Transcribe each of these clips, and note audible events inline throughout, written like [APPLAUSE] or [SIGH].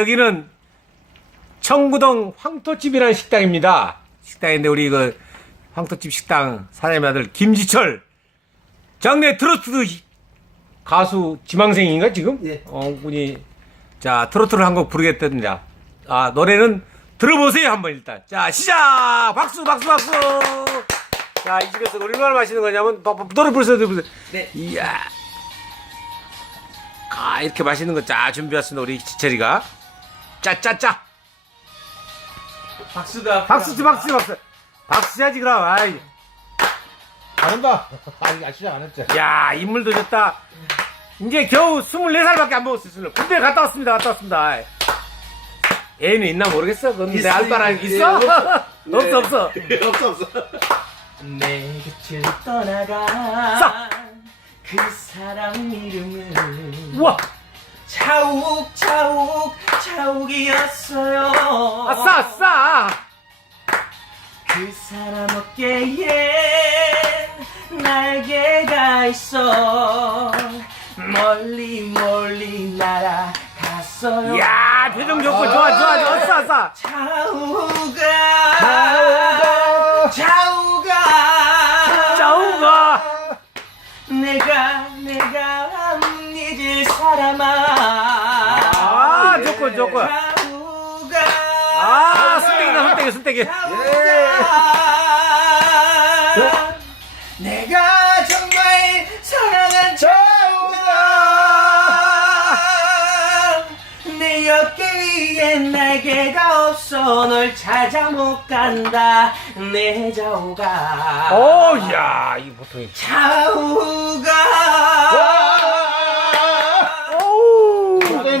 여기는 청구동 황토집이라는 식당입니다. 식당인데 우리 그 황토집 식당 사장님 아들 김지철 장래 트로트 가수 지망생인가 지금? 예. 어 분이 자 트로트를 한 곡 부르겠답니다. 아 노래는 들어보세요 한번 일단. 자 시작 박수 박수 박수. 자 이 집에서 얼마나 맛있는 거냐면 바- 바- 노래 부르세요 노래 부르세요. 네. 이야. 아 이렇게 맛있는 거짜 준비했습니다 우리 지철이가. 짜짜짜. 박수가 박수 치 박수 치 박수. 박수 쳐야지 그럼. 아이. 잘한다. [LAUGHS] 아직 아, 시작 안 했지. 야 인물도 좋다. 이제 겨우 24살밖에 안 먹었어요. 군대 갔다 왔습니다. 갔다 왔습니다. 아이. 애는 있나 모르겠어. 그건 내 있어요. 알바랑 예, 있어? 없- [LAUGHS] 없어 없어. [LAUGHS] 없어 없어. 내 곁을 떠나가 싸! 그 사람 이름은 우와. 차욱 차욱 차욱이었어요. 아싸 아싸. 그 사람 어깨엔 날개가 있어 멀리 멀리 날아갔어요. 야 표정 좋고 좋아 좋아 좋아. 아싸 아싸. 차우가 차우가. 차우가. 내가 내가 사람아. 아 좋고 좋고. 차우가 아 순대기다 순대기 순대기. 내가 정말 사랑한 차우가. 내 어깨 위에 날개가 없어 널 찾아 못 간다. 내 자우가. 오 야 이 보통. 차우가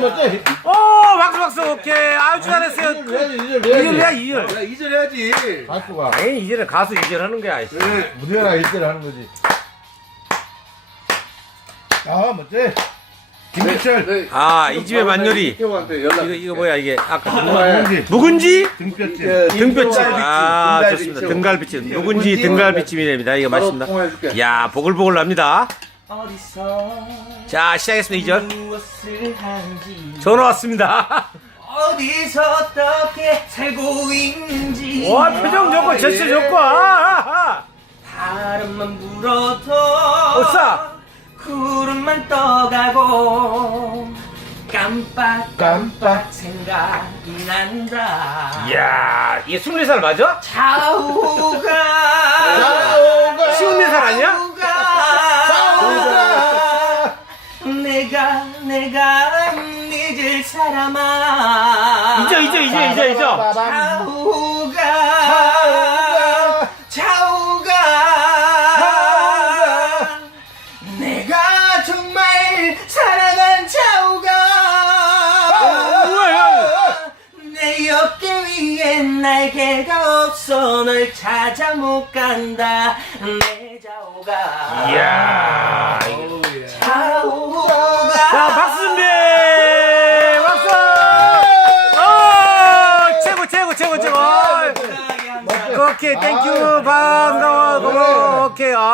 오. 굉장히 멋져. 오 박수 박수 오케이 아주 잘했어요. 이절 해야지, 이절 이절이야 해야지. 이절. 야 이절 해야지 가수가. 에이 이제는 가수 이절 하는 거야. 이씨. 무대라 일대를 하는 거지. 아, 멋져. 김민철. 아, 이 집의 만열이. 형한테 연락. 이거 이거 뭐야 이게 아까 누군지. 묵은지 등뼈집. 등뼈찜 아 등갈비찜. 좋습니다 등갈비찜 묵은지 등갈비찜이랍니다 이거 맛있습니다 통화해줄게. 야 보글보글 납니다 어디서 자 시작했습니다 2절 무엇을 하는지 전화 왔습니다 어디서 어떻게 살고 있는지 와 표정 좋고 제스 좋고 아, 아, 아. 바람만 불어도 오싸. 구름만 떠가고 깜빡 깜빡. 생각이 난다 이야 이게 24살 맞아? 차우가. 내가 안 잊을 사람아. 잊어 잊어 잊어 잊어 잊어. 차우가. 차우가. 내가 정말 사랑한 차우가. 뭐야 내 어깨 위에 날개가 없어 널 찾아 못 간다. 내 자오가. 이야 최고 최고. 최고 최고 오케이 땡큐 반가워. 고마워 오케이 아.